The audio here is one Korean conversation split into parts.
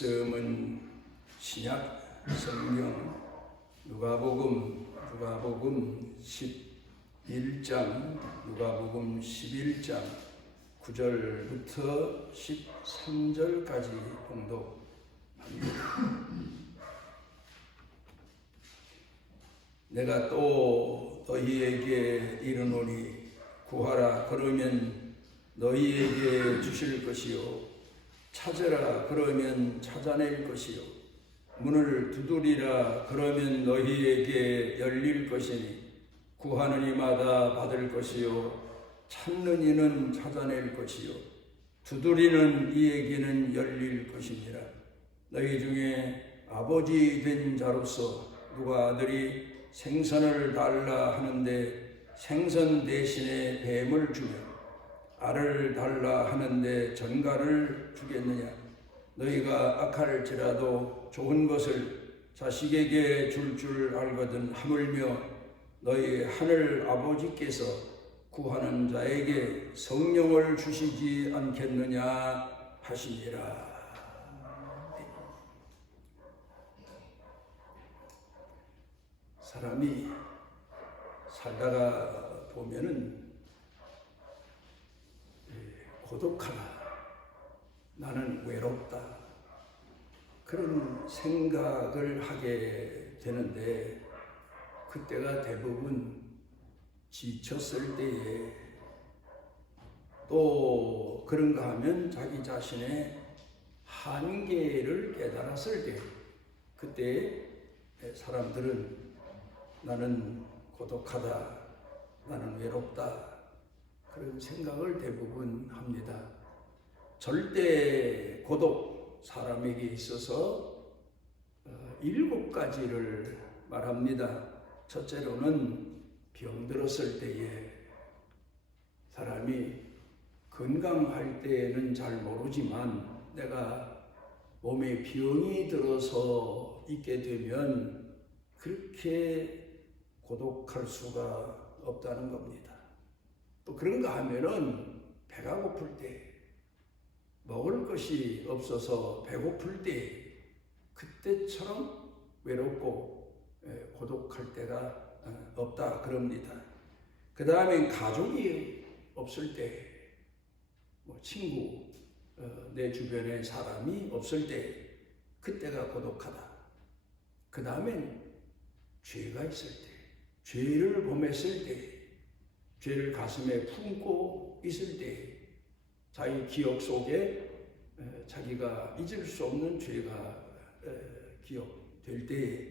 말씀은 신약 성경 누가복음 11장 누가복음 11장 9절부터 13절까지 봉독합니다. 내가 또 너희에게 이르노니 구하라 그러면 너희에게 주실 것이요 찾으라 그러면 찾아낼 것이요 문을 두드리라 그러면 너희에게 열릴 것이니 구하는 이마다 받을 것이요 찾는 이는 찾아낼 것이요 두드리는 이에게는 열릴 것이니라. 너희 중에 아버지 된 자로서 누가 아들이 생선을 달라 하는데 생선 대신에 뱀을 주며 알을 달라 하는데 전갈을 주겠느냐. 너희가 악할지라도 좋은 것을 자식에게 줄 알거든 하물며 너희 하늘 아버지께서 구하는 자에게 성령을 주시지 않겠느냐 하시니라. 사람이 살다가 보면은 고독하다, 나는 외롭다, 그런 생각을 하게 되는데 그때가 대부분 지쳤을 때에 또 그런가 하면 자기 자신의 한계를 깨달았을 때 그때 사람들은 나는 고독하다, 나는 외롭다 그런 생각을 대부분 합니다. 절대 고독 사람에게 있어서 7가지를 말합니다. 첫째로는 병들었을 때에 사람이 건강할 때는 잘 모르지만 내가 몸에 병이 들어서 있게 되면 그렇게 고독할 수가 없다는 겁니다. 또 그런가 하면은 배가 고플 때, 먹을 것이 없어서 배고플 때 그때처럼 외롭고 고독할 때가 없다 그럽니다. 그 다음에 가족이 없을 때, 친구, 내 주변에 사람이 없을 때 그때가 고독하다. 그 다음엔 죄가 있을 때, 죄를 범했을 때, 죄를 가슴에 품고 있을 때, 자기 기억 속에 자기가 잊을 수 없는 죄가 기억될 때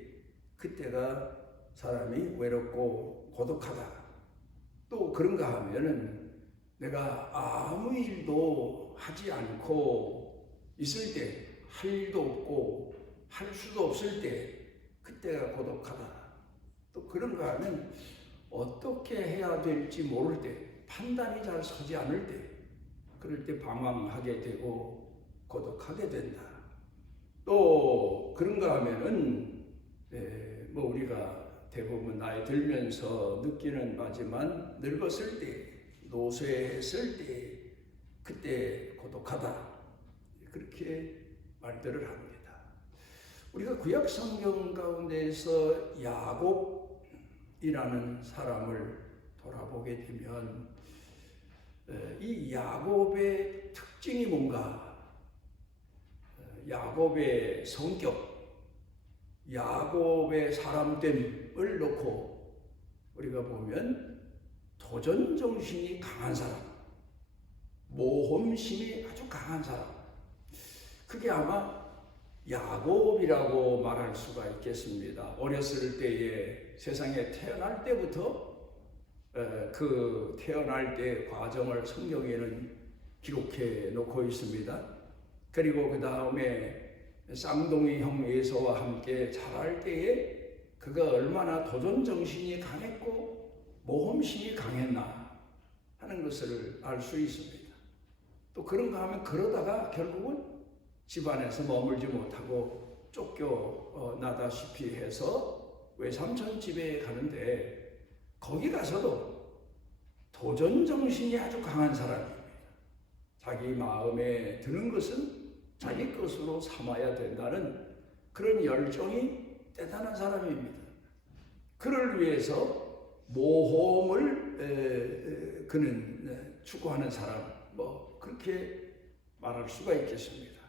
그때가 사람이 외롭고 고독하다. 또 그런가 하면은 내가 아무 일도 하지 않고 있을 때, 할 일도 없고 할 수도 없을 때 그때가 고독하다. 또 그런가 하면 어떻게 해야 될지 모를 때, 판단이 잘 서지 않을 때, 그럴 때 방황하게 되고 고독하게 된다. 또 그런가 하면은 우리가 대부분 나이 들면서 느끼는 바지만 늙었을 때, 노쇠했을 때 그때 고독하다. 그렇게 말들을 합니다. 우리가 구약 성경 가운데에서 야곱이라는 사람을 돌아보게 되면 이 야곱의 특징이 뭔가, 야곱의 성격, 야곱의 사람됨을 놓고 우리가 보면 도전정신이 강한 사람, 모험심이 아주 강한 사람, 그게 아마 야곱이라고 말할 수가 있겠습니다. 어렸을 때에 세상에 태어날 때부터 그 태어날 때 과정을 성경에는 기록해 놓고 있습니다. 그리고 그 다음에 쌍둥이 형 에서와 함께 자랄 때에 그가 얼마나 도전정신이 강했고 모험심이 강했나 하는 것을 알 수 있습니다. 또 그런가 하면 그러다가 결국은 집안에서 머물지 못하고 쫓겨나다시피 해서 외삼촌 집에 가는데 거기 가서도 도전정신이 아주 강한 사람입니다. 자기 마음에 드는 것은 자기 것으로 삼아야 된다는 그런 열정이 대단한 사람입니다. 그를 위해서 모험을 그는 추구하는 사람, 그렇게 말할 수가 있겠습니다.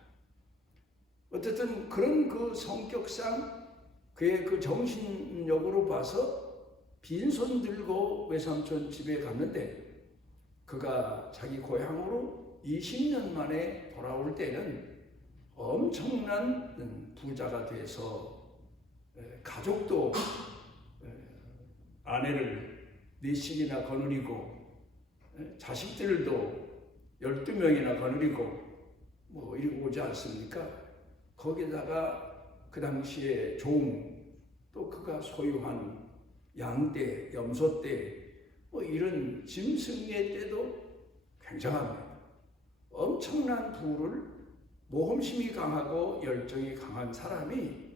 어쨌든 그런 그 성격상 그의 그 정신력으로 봐서 빈손 들고 외삼촌 집에 갔는데, 그가 자기 고향으로 20년 만에 돌아올 때는 엄청난 부자가 돼서 가족도 아내를 4씩이나 거느리고 자식들도 12명이나 거느리고 이러고 오지 않습니까? 거기다가 그 당시에 또 그가 소유한 양떼, 염소떼 이런 짐승의 떼도 굉장합니다. 엄청난 부를 모험심이 강하고 열정이 강한 사람이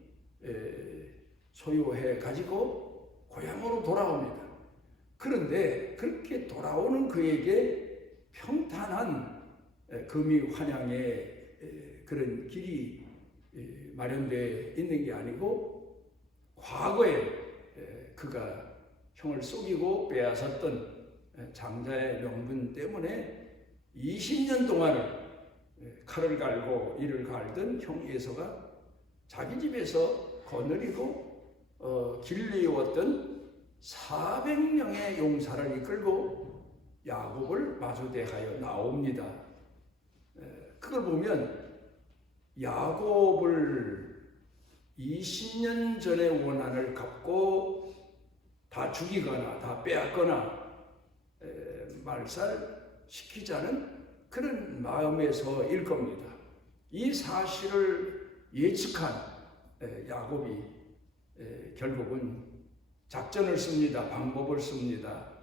소유해 가지고 고향으로 돌아옵니다. 그런데 그렇게 돌아오는 그에게 평탄한 금이 환향의 그런 길이 마련되어 있는 게 아니고, 과거에 그가 형을 속이고 빼앗았던 장자의 명분 때문에 20년 동안을 칼을 갈고 이를 갈던 형 에서가 자기 집에서 거느리고 길리웠던 400명의 용사를 이끌고 야곱을 마주대하여 나옵니다. 그걸 보면 야곱을 20년 전의 원한을 갚고 다 죽이거나 다 빼앗거나 말살시키자는 그런 마음에서일 겁니다. 이 사실을 예측한 야곱이 결국은 작전을 씁니다. 방법을 씁니다.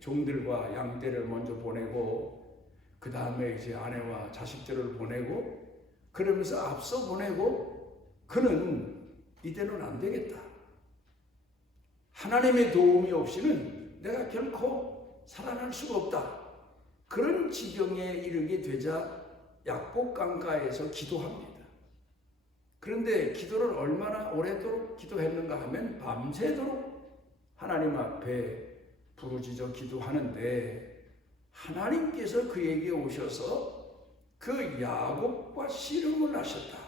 종들과 양떼를 먼저 보내고, 그 다음에 이제 아내와 자식들을 보내고, 그러면서 앞서 보내고, 그는 이대로는 안 되겠다. 하나님의 도움이 없이는 내가 결코 살아날 수가 없다. 그런 지경에 이르게 되자 약복강가에서 기도합니다. 그런데 기도를 얼마나 오래도록 기도했는가 하면 밤새도록 하나님 앞에 부르짖어 기도하는데, 하나님께서 그에게 오셔서 그 야곱과 씨름을 하셨다.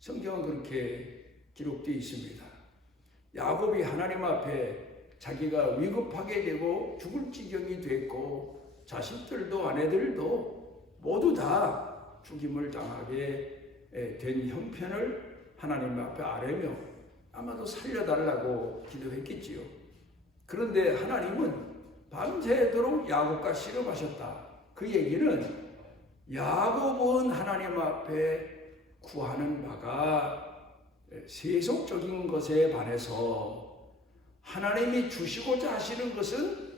성경은 그렇게 기록되어 있습니다. 야곱이 하나님 앞에 자기가 위급하게 되고 죽을 지경이 됐고, 자식들도 아내들도 모두 다 죽임을 당하게 된 형편을 하나님 앞에 아뢰며 아마도 살려달라고 기도했겠지요. 그런데 하나님은 밤새도록 야곱과 씨름하셨다. 그 얘기는 야곱은 하나님 앞에 구하는 바가 세속적인 것에 반해서 하나님이 주시고자 하시는 것은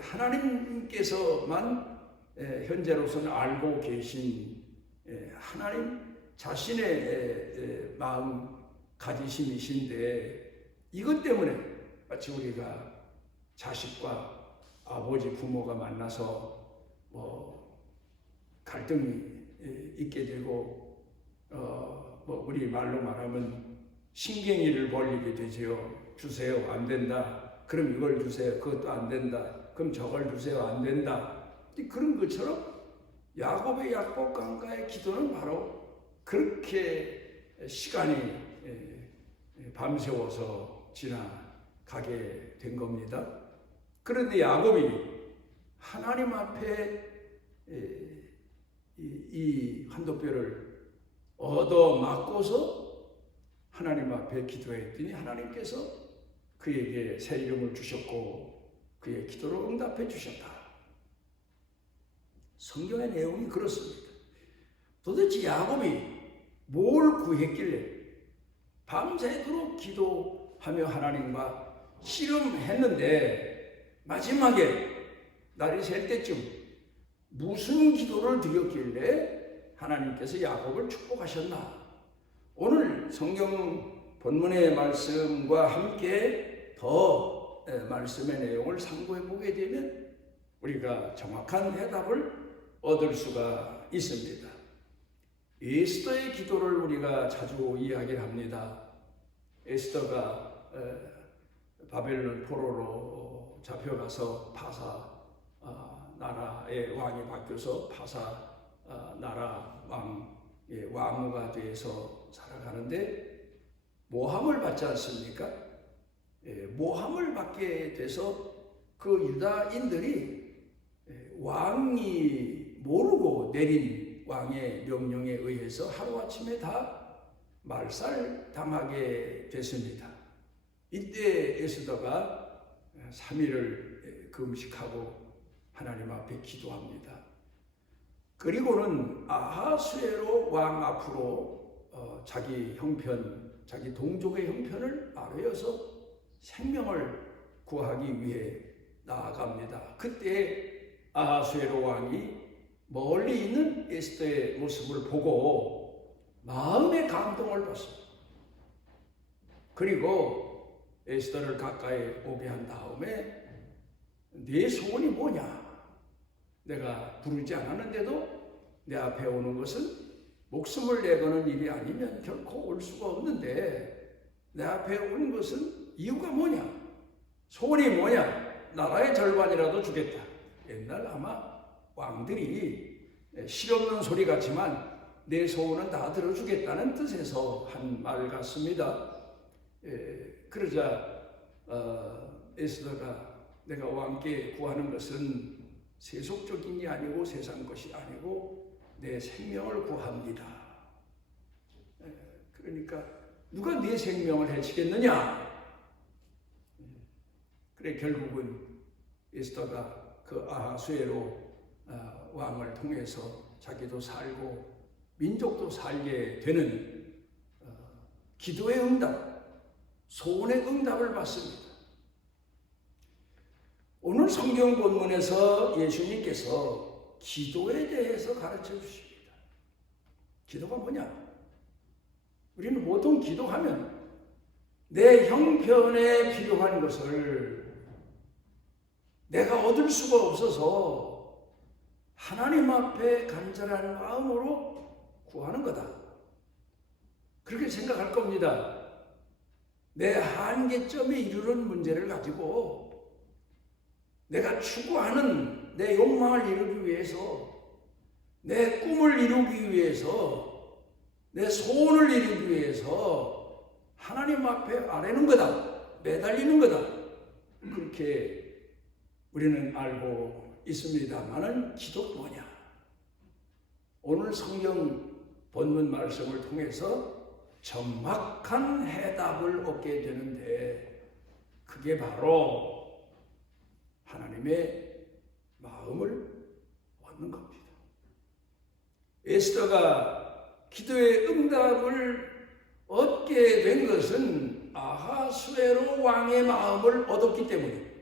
하나님께서만 현재로서는 알고 계신 하나님 자신의 마음 가지심이신데, 이것 때문에 마치 우리가 자식과 아버지 부모가 만나서 갈등이 있게 되고 우리 말로 말하면 신경이를 벌리게 되지요. 주세요, 안 된다. 그럼 이걸 주세요, 그것도 안 된다. 그럼 저걸 주세요, 안 된다. 그런 것처럼 야곱의 약복강가의 기도는 바로 그렇게 시간이 밤새워서 지나가게 된 겁니다. 그런데 야곱이 하나님 앞에 이 한도뼈를 얻어 맞고서 하나님 앞에 기도했더니 하나님께서 그에게 새 이름을 주셨고 그의 기도를 응답해 주셨다. 성경의 내용이 그렇습니다. 도대체 야곱이 뭘 구했길래 밤새도록 기도하며 하나님과 씨름했는데 마지막에 날이 셀 때쯤 무슨 기도를 드렸길래 하나님께서 야곱을 축복하셨나? 오늘 성경 본문의 말씀과 함께 더 말씀의 내용을 상고해 보게 되면 우리가 정확한 해답을 얻을 수가 있습니다. 에스더의 기도를 우리가 자주 이야기를 합니다. 에스더가 바벨론 포로로 잡혀가서 바사 나라의 왕이 바뀌어서 바사 나라 왕후가 돼서 살아가는데 모함을 받지 않습니까? 모함을 받게 돼서 그 유다인들이 왕이 모르고 내린 왕의 명령에 의해서 하루아침에 다 말살당하게 됐습니다. 이때 에스더가 3일을 금식하고 하나님 앞에 기도합니다. 그리고는 아하수에로 왕 앞으로 자기 형편, 자기 동족의 형편을 아뢰어서 생명을 구하기 위해 나아갑니다. 그때 아하수에로 왕이 멀리 있는 에스더의 모습을 보고 마음의 감동을 받습니다. 그리고 에스더를 가까이 오게 한 다음에 네 소원이 뭐냐? 내가 부르지 않았는데도 내 앞에 오는 것은 목숨을 내거는 일이 아니면 결코 올 수가 없는데 내 앞에 온 것은 이유가 뭐냐? 소원이 뭐냐? 나라의 절반이라도 주겠다. 옛날 아마 왕들이 실없는 소리 같지만 내 소원은 다 들어주겠다는 뜻에서 한 말 같습니다. 그러자 에스더가 내가 왕께 구하는 것은 세속적인 게 아니고 세상 것이 아니고 내 생명을 구합니다. 그러니까 누가 네 생명을 해치겠느냐? 그래 결국은 에스더가 그 아하수에로 왕을 통해서 자기도 살고 민족도 살게 되는 기도의 응답, 소원의 응답을 받습니다. 오늘 성경 본문에서 예수님께서 기도에 대해서 가르쳐 주십니다. 기도가 뭐냐? 우리는 보통 기도하면 내 형편에 필요한 것을 내가 얻을 수가 없어서 하나님 앞에 간절한 마음으로 구하는 거다. 그렇게 생각할 겁니다. 내 한계점에 이르는 문제를 가지고 내가 추구하는 내 욕망을 이루기 위해서, 내 꿈을 이루기 위해서, 내 소원을 이루기 위해서 하나님 앞에 아뢰는 거다. 매달리는 거다. 그렇게 우리는 알고 있습니다만은 기도가 뭐냐? 오늘 성경 본문 말씀을 통해서 정확한 해답을 얻게 되는데 그게 바로 하나님의 마음을 얻는 겁니다. 에스더가 기도의 응답을 얻게 된 것은 아하수에로 왕의 마음을 얻었기 때문입니다.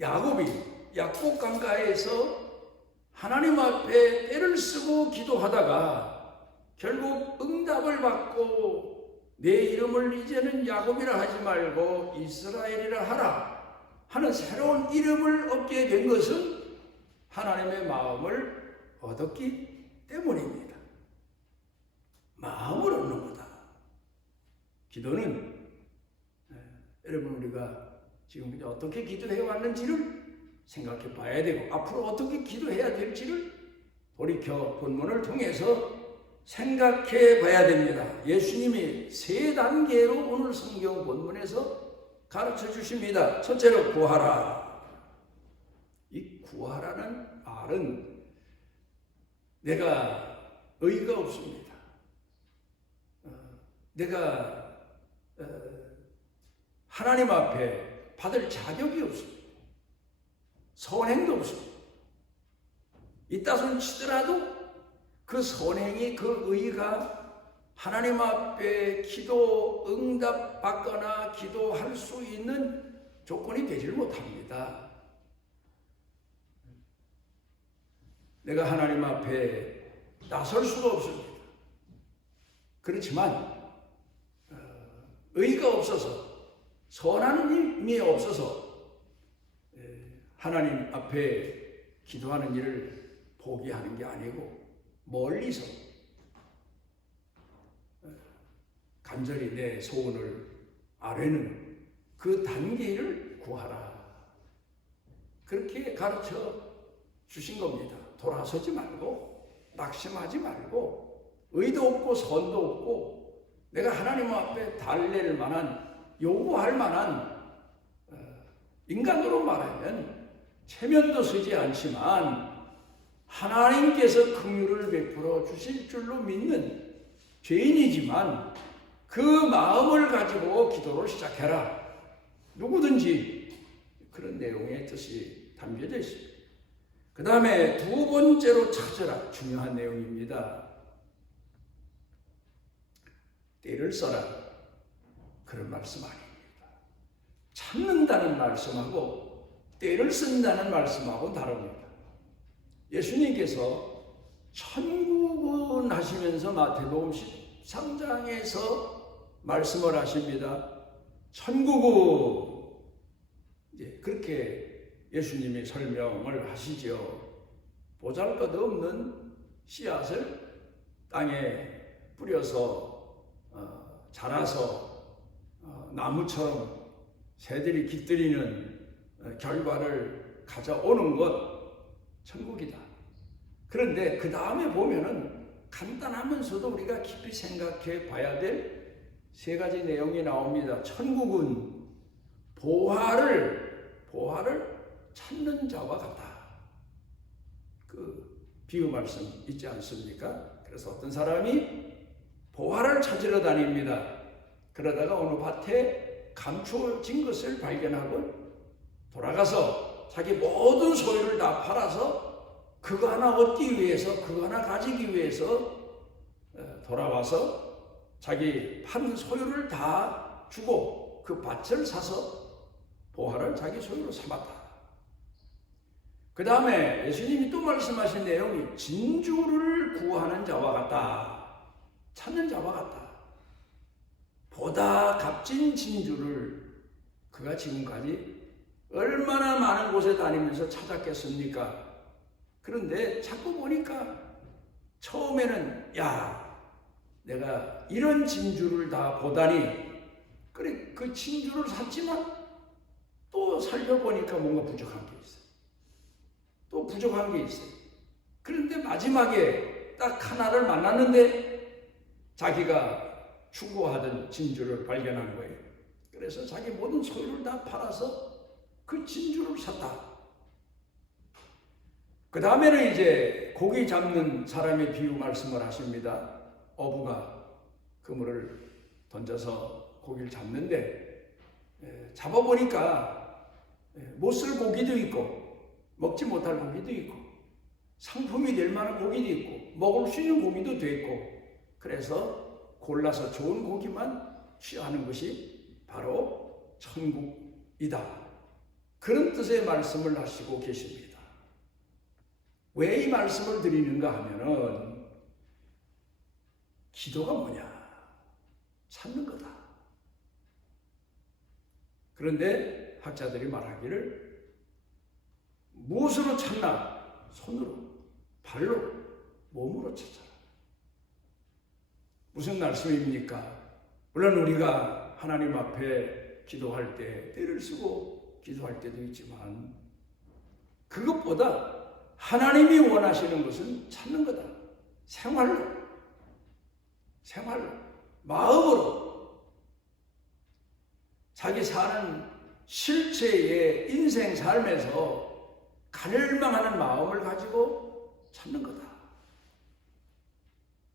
야곱이 약국 강가에서 하나님 앞에 때를 쓰고 기도하다가 결국 응답을 받고 내 이름을 이제는 야곱이라 하지 말고 이스라엘이라 하라 하는 새로운 이름을 얻게 된 것은 하나님의 마음을 얻었기 때문입니다. 마음을 얻는 거다. 기도는 여러분 우리가 지금 어떻게 기도해 왔는지를 생각해 봐야 되고 앞으로 어떻게 기도해야 될지를 돌이켜 본문을 통해서 생각해 봐야 됩니다. 예수님이 세 단계로 오늘 성경 본문에서 가르쳐 주십니다. 첫째로 구하라. 이 구하라는 말은 내가 의의가 없습니다. 내가 하나님 앞에 받을 자격이 없습니다. 선행도 없습니다. 이따손 치더라도 그 선행이 그 의의가 하나님 앞에 기도 응답 받거나 기도할 수 있는 조건이 되질 못합니다. 내가 하나님 앞에 나설 수가 없습니다. 그렇지만 의의가 없어서 선한 힘이 없어서 하나님 앞에 기도하는 일을 포기하는 게 아니고 멀리서 간절히 내 소원을 아뢰는 그 단계를 구하라. 그렇게 가르쳐 주신 겁니다. 돌아서지 말고 낙심하지 말고 의도 없고 선도 없고 내가 하나님 앞에 달랠 만한 요구할 만한 인간으로 말하면 체면도 서지 않지만 하나님께서 긍휼을 베풀어 주실 줄로 믿는 죄인이지만 그 마음을 가지고 기도를 시작해라. 누구든지 그런 내용의 뜻이 담겨져 있습니다. 그 다음에 두 번째로 찾으라. 중요한 내용입니다. 때를 써라. 그런 말씀 아닙니다. 찾는다는 말씀하고 때를 쓴다는 말씀하고는 다릅니다. 예수님께서 천국은 하시면서 마태복음 13장에서 말씀을 하십니다. 천국은 그렇게 예수님이 설명을 하시죠. 보잘것없는 씨앗을 땅에 뿌려서 자라서 나무처럼 새들이 깃들이는 결과를 가져오는 것 천국이다. 그런데 그 다음에 보면은 간단하면서도 우리가 깊이 생각해 봐야 될 세 가지 내용이 나옵니다. 천국은 보화를 찾는 자와 같다. 그 비유 말씀 있지 않습니까? 그래서 어떤 사람이 보화를 찾으러 다닙니다. 그러다가 어느 밭에 감추어진 것을 발견하고 돌아가서 자기 모든 소유를 다 팔아서 그거 하나 얻기 위해서, 그거 하나 가지기 위해서 돌아와서 자기 판 소유를 다 주고 그 밭을 사서 보화를 자기 소유로 삼았다. 그 다음에 예수님이 또 말씀하신 내용이 진주를 구하는 자와 같다. 찾는 자와 같다. 보다 값진 진주를 그가 지금까지 얼마나 많은 곳에 다니면서 찾았겠습니까? 그런데 자꾸 보니까 처음에는 내가 이런 진주를 다 보다니 그래 그 진주를 샀지만 또 살펴보니까 뭔가 부족한 게 있어요. 또 부족한 게 있어요. 그런데 마지막에 딱 하나를 만났는데 자기가 추구하던 진주를 발견한 거예요. 그래서 자기 모든 소유를 다 팔아서 그 진주를 샀다. 그 다음에는 이제 고기 잡는 사람의 비유 말씀을 하십니다. 어부가 그물을 던져서 고기를 잡는데 잡아보니까 못 쓸 고기도 있고 먹지 못할 고기도 있고 상품이 될 만한 고기도 있고 먹을 수 있는 고기도 돼 있고 그래서 골라서 좋은 고기만 취하는 것이 바로 천국이다. 그런 뜻의 말씀을 하시고 계십니다. 왜 이 말씀을 드리는가 하면은 기도가 뭐냐? 찾는 거다. 그런데 학자들이 말하기를 무엇으로 찾나? 손으로, 발로, 몸으로 찾아라. 무슨 말씀입니까? 물론 우리가 하나님 앞에 기도할 때 때를 쓰고 기도할 때도 있지만 그것보다 하나님이 원하시는 것은 찾는 거다. 생활로, 마음으로 자기 사는 실체의 인생 삶에서 갈망하는 마음을 가지고 찾는 거다.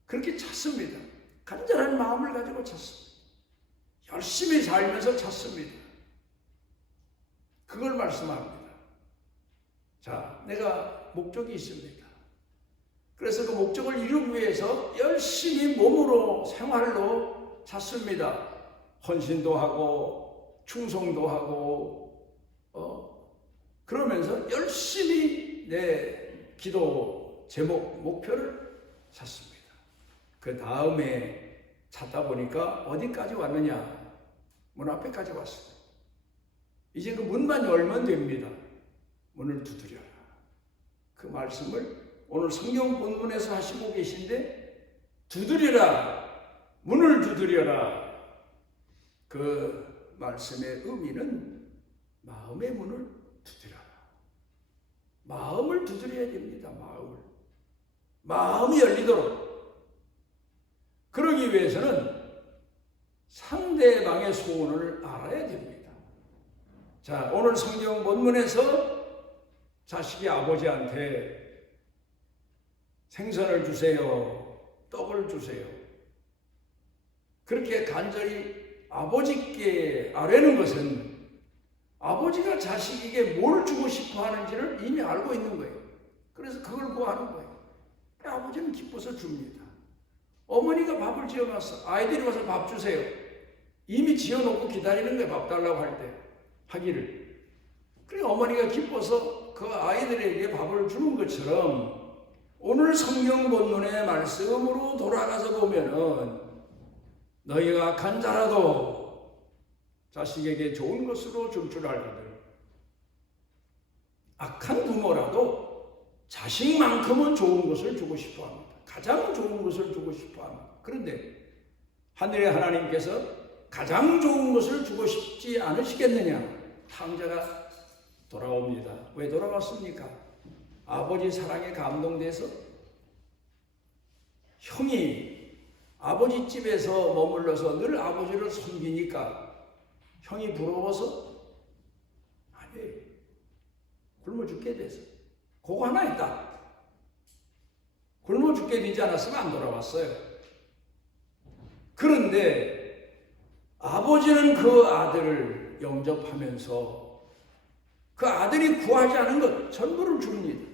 그렇게 찾습니다. 간절한 마음을 가지고 찾습니다. 열심히 살면서 찾습니다. 그걸 말씀합니다. 자, 내가 목적이 있습니다. 그래서 그 목적을 이루기 위해서 열심히 몸으로 생활로 찾습니다. 헌신도 하고 충성도 하고 그러면서 열심히 내 기도 제목, 목표를 찾습니다. 그 다음에 찾다 보니까 어디까지 왔느냐? 문 앞에까지 왔어요. 이제 그 문만 열면 됩니다. 문을 두드려라. 그 말씀을 오늘 성경 본문에서 하시고 계신데 두드리라, 문을 두드려라. 그 말씀의 의미는 마음의 문을 두드려라. 마음을 두드려야 됩니다. 마음이 열리도록. 그러기 위해서는 상대방의 소원을 알아야 됩니다. 자, 오늘 성경 본문에서 자식이 아버지한테 생선을 주세요, 떡을 주세요, 그렇게 간절히 아버지께 아뢰는 것은 아버지가 자식에게 뭘 주고 싶어 하는지를 이미 알고 있는 거예요. 그래서 그걸 구하는 거예요. 아버지는 기뻐서 줍니다. 어머니가 밥을 지어놨어. 아이들이 와서 밥 주세요. 이미 지어놓고 기다리는 거예요. 밥 달라고 할 때 하기를. 그러니까 어머니가 기뻐서 그 아이들에게 밥을 주는 것처럼 오늘 성경 본문의 말씀으로 돌아가서 보면은 너희가 악한 자라도 자식에게 좋은 것으로 줄 줄 알거든. 악한 부모라도 자식만큼은 좋은 것을 주고 싶어 합니다. 가장 좋은 것을 주고 싶어 합니다. 그런데 하늘의 하나님께서 가장 좋은 것을 주고 싶지 않으시겠느냐? 탕자가 돌아옵니다. 왜 돌아왔습니까? 아버지 사랑에 감동돼서 형이 아버지 집에서 머물러서 늘 아버지를 섬기니까 형이 부러워서? 아니에요. 굶어 죽게 돼서. 그거 하나 있다. 굶어 죽게 되지 않았으면 안 돌아왔어요. 그런데 아버지는 그 아들을 영접하면서 그 아들이 구하지 않은 것 전부를 줍니다.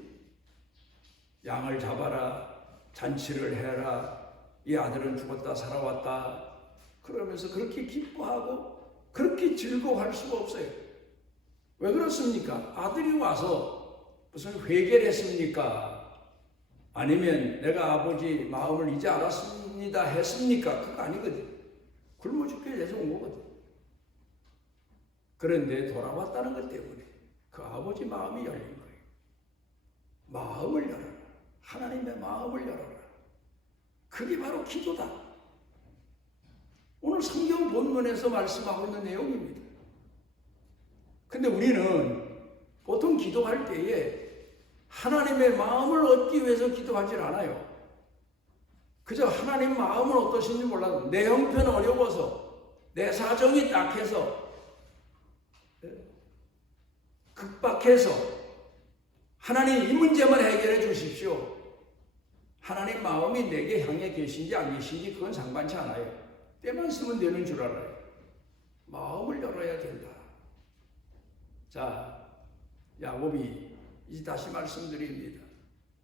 양을 잡아라, 잔치를 해라, 이 아들은 죽었다 살아왔다, 그러면서 그렇게 기뻐하고 그렇게 즐거워할 수가 없어요. 왜 그렇습니까? 아들이 와서 무슨 회개를 했습니까? 아니면 내가 아버지 마음을 이제 알았습니다 했습니까? 그거 아니거든. 굶어 죽게 돼서 온 거거든. 그런데 돌아왔다는 것 때문에 그 아버지 마음이 열린 거예요. 마음을 열어라. 하나님의 마음을 열어라. 그게 바로 기도다. 오늘 성경 본문에서 말씀하고 있는 내용입니다. 근데 우리는 보통 기도할 때에 하나님의 마음을 얻기 위해서 기도하지 않아요. 그저 하나님 마음은 어떠신지 몰라도 내 형편 어려워서, 내 사정이 딱해서, 급박해서 하나님 이 문제만 해결해 주십시오. 하나님 마음이 내게 향해 계신지 안 계신지 그건 상관치 않아요. 때만 쓰면 되는 줄 알아요. 마음을 열어야 된다. 자, 야곱이 이제 다시 말씀드립니다.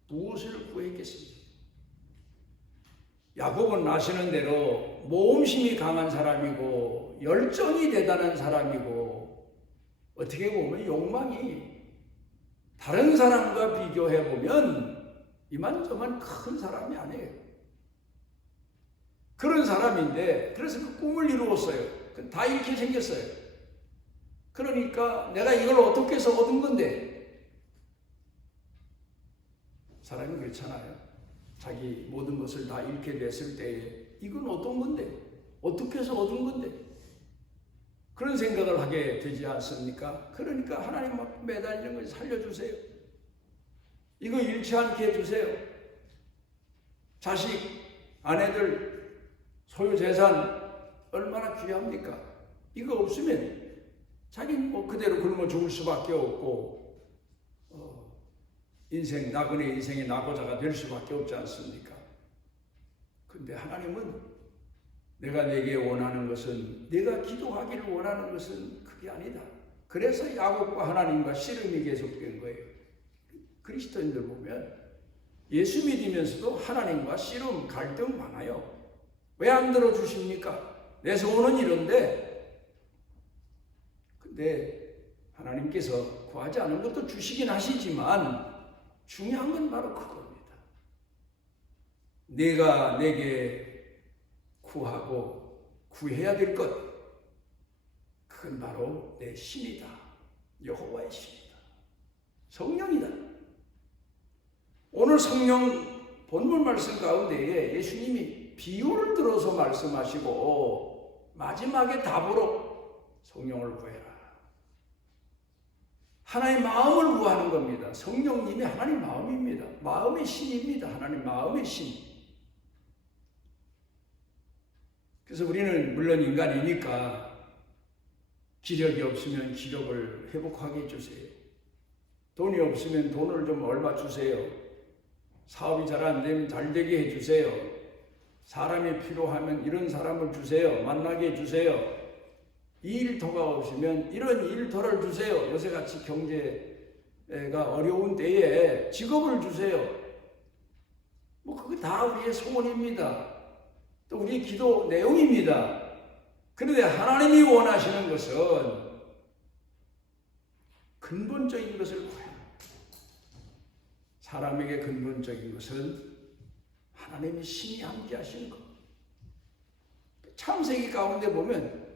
무엇을 구했겠습니까? 야곱은 아시는 대로 모험심이 강한 사람이고 열정이 대단한 사람이고 어떻게 보면 욕망이 다른 사람과 비교해보면 이만저만 큰 사람이 아니에요. 그런 사람인데 그래서 그 꿈을 이루었어요. 다 이렇게 생겼어요. 그러니까 내가 이걸 어떻게 해서 얻은 건데, 사람이 그렇잖아요. 자기 모든 것을 다 잃게 됐을 때에 이건 어떤 건데? 어떻게 해서 얻은 건데? 그런 생각을 하게 되지 않습니까? 그러니까 하나님 앞에 매달리는 걸 살려주세요. 이거 잃지 않게 해주세요. 자식, 아내들, 소유재산 얼마나 귀합니까? 이거 없으면 자기는 뭐 그대로 굶어 죽을 수밖에 없고 나그네 인생의 낙오자가 될 수밖에 없지 않습니까? 근데 하나님은 내가 내게 원하는 것은, 내가 기도하기를 원하는 것은 그게 아니다. 그래서 야곱과 하나님과 씨름이 계속된 거예요. 그리스도인들 보면 예수 믿으면서도 하나님과 씨름, 갈등 많아요. 왜 안 들어주십니까? 내 소원은 이런데. 근데 하나님께서 구하지 않은 것도 주시긴 하시지만 중요한 건 바로 그겁니다. 내가 내게 구하고 구해야 될 것, 그건 바로 내 신이다. 여호와의 신이다. 성령이다. 오늘 성령 본문 말씀 가운데에 예수님이 비유를 들어서 말씀하시고 마지막에 답으로 성령을 구해라. 하나님의 마음을 구하는 겁니다. 성령님이 하나님 마음입니다. 마음의 신입니다. 하나님 마음의 신. 그래서 우리는 물론 인간이니까 기력이 없으면 기력을 회복하게 해주세요. 돈이 없으면 돈을 좀 얼마 주세요. 사업이 잘 안 되면 잘 되게 해주세요. 사람이 필요하면 이런 사람을 주세요. 만나게 해주세요. 이 일터가 없으면 이런 일터를 주세요. 요새같이 경제가 어려운 때에 직업을 주세요. 그거 다 우리의 소원입니다. 또 우리의 기도 내용입니다. 그런데 하나님이 원하시는 것은 근본적인 것을 구해요. 사람에게 근본적인 것은 하나님의 신이 함께 하시는 것. 창세기 가운데 보면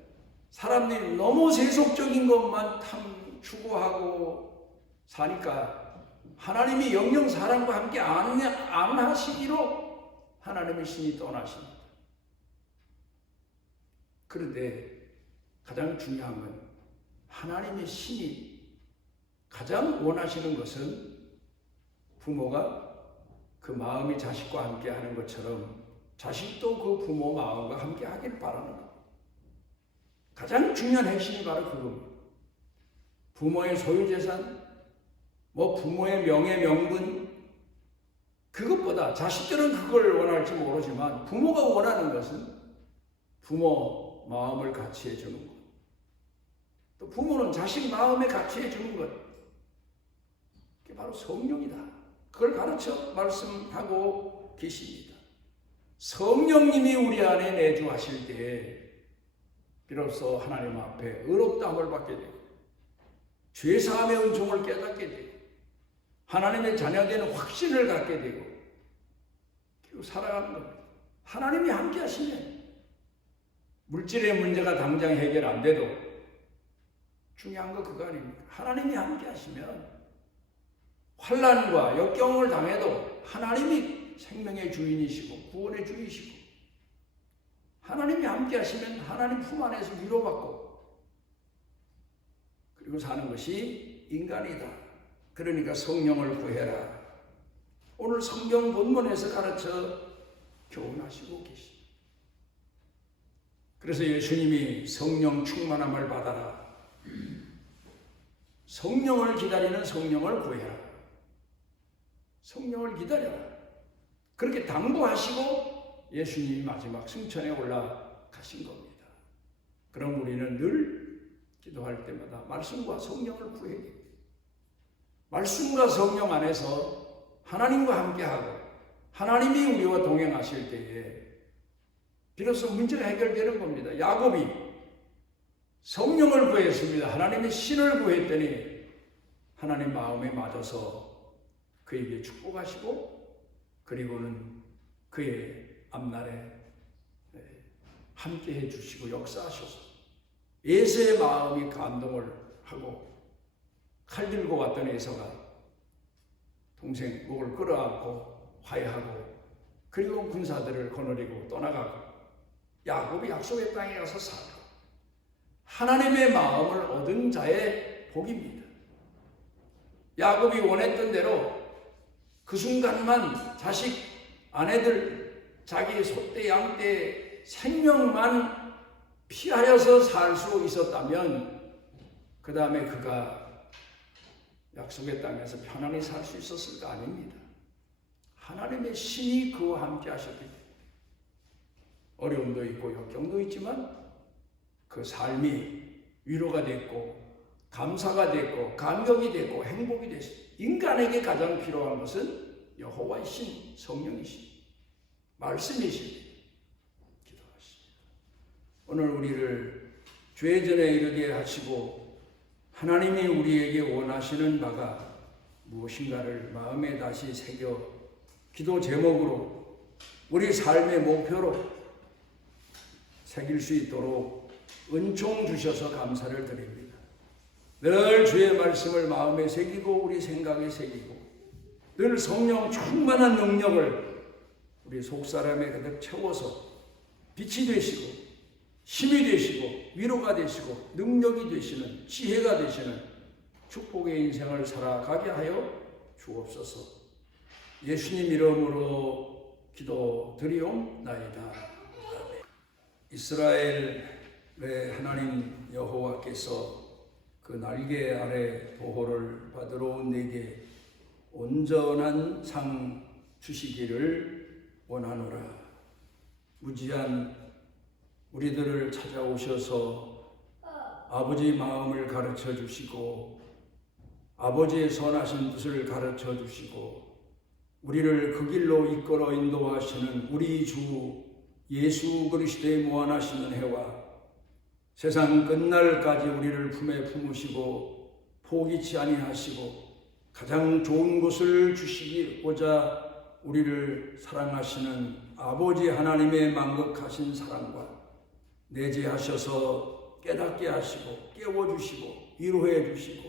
사람들이 너무 세속적인 것만 추구하고 사니까 하나님이 영영 사람과 함께 안 하시기로 하나님의 신이 떠나십니다. 그런데 가장 중요한 건 하나님의 신이 가장 원하시는 것은 부모가 그 마음이 자식과 함께 하는 것처럼 자식도 그 부모 마음과 함께 하길 바라는 것. 가장 중요한 핵심이 바로 그겁니다. 부모의 소유재산, 부모의 명예, 명분, 그것보다 자식들은 그걸 원할지 모르지만 부모가 원하는 것은 부모 마음을 같이 해주는 것. 또 부모는 자식 마음에 같이 해주는 것. 그게 바로 성령이다. 그걸 가르쳐 말씀하고 계십니다. 성령님이 우리 안에 내주하실 때에 비로소 하나님 앞에 의롭다함을 받게 되고 죄사함의 은총을 깨닫게 되고 하나님의 자녀되는 확신을 갖게 되고 그리고 살아가는 겁니다. 하나님이 함께 하시면 물질의 문제가 당장 해결 안 돼도 중요한 거 그거 아닙니까? 하나님이 함께 하시면 환난과 역경을 당해도 하나님이 생명의 주인이시고 구원의 주이시고 하나님이 함께 하시면 하나님 품 안에서 위로받고 그리고 사는 것이 인간이다. 그러니까 성령을 구해라. 오늘 성경 본문에서 가르쳐 교훈하시고 계십니다. 그래서 예수님이 성령 충만함을 받아라. 성령을 기다리는 성령을 구해라. 성령을 기다려라. 그렇게 당부하시고 예수님이 마지막 승천에 올라가신 겁니다. 그럼 우리는 늘 기도할 때마다 말씀과 성령을 구해야 됩니다. 말씀과 성령 안에서 하나님과 함께하고 하나님이 우리와 동행하실 때에 비로소 문제가 해결되는 겁니다. 야곱이 성령을 구했습니다. 하나님의 신을 구했더니 하나님 마음에 맞아서 그에게 축복하시고 그리고는 그의 앞날에 함께 해주시고 역사하셔서 에서의 마음이 감동을 하고 칼 들고 왔던 에서가 동생 목을 끌어안고 화해하고 그리고 군사들을 거느리고 떠나가고 야곱이 약속의 땅에 가서 살고 하나님의 마음을 얻은 자의 복입니다. 야곱이 원했던 대로 그 순간만 자식, 아내들, 자기 소떼, 양떼 생명만 피하여서 살 수 있었다면 그 다음에 그가 약속의 땅에서 편안히 살 수 있었을까? 아닙니다. 하나님의 신이 그와 함께 하셨기 때문에 어려움도 있고 역경도 있지만 그 삶이 위로가 됐고 감사가 됐고 감격이 됐고 행복이 됐어요. 인간에게 가장 필요한 것은 여호와의 신, 성령이신 말씀이십니다. 기도하십니다. 오늘 우리를 죄전에 이르게 하시고 하나님이 우리에게 원하시는 바가 무엇인가를 마음에 다시 새겨 기도 제목으로 우리 삶의 목표로 새길 수 있도록 은총 주셔서 감사를 드립니다. 늘 주의 말씀을 마음에 새기고 우리 생각에 새기고 늘 성령 충만한 능력을 우리 속사람에 가득 채워서 빛이 되시고 힘이 되시고 위로가 되시고 능력이 되시는 지혜가 되시는 축복의 인생을 살아가게 하여 주옵소서. 예수님 이름으로 기도드리옵나이다. 아멘. 이스라엘의 하나님 여호와께서 그 날개 아래 보호를 받으러 온 내게 온전한 상 주시기를 원하노라. 무지한 우리들을 찾아오셔서 아버지 마음을 가르쳐 주시고 아버지의 선하신 뜻을 가르쳐 주시고 우리를 그 길로 이끌어 인도하시는 우리 주 예수 그리스도의 무한하시는 해와 세상 끝날까지 우리를 품에 품으시고 포기치 아니하시고 가장 좋은 것을 주시고자 우리를 사랑하시는 아버지 하나님의 만극하신 사랑과 내재하셔서 깨닫게 하시고 깨워주시고 위로해 주시고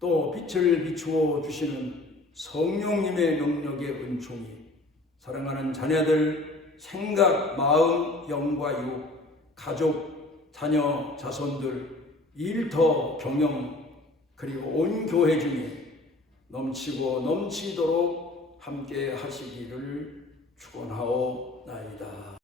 또 빛을 비추어 주시는 성령님의 능력의 은총이 사랑하는 자녀들 생각, 마음, 영과 육, 가족, 자녀, 자손들, 일터, 경영 그리고 온 교회 중에 넘치고 넘치도록 함께 하시기를 축원하옵나이다.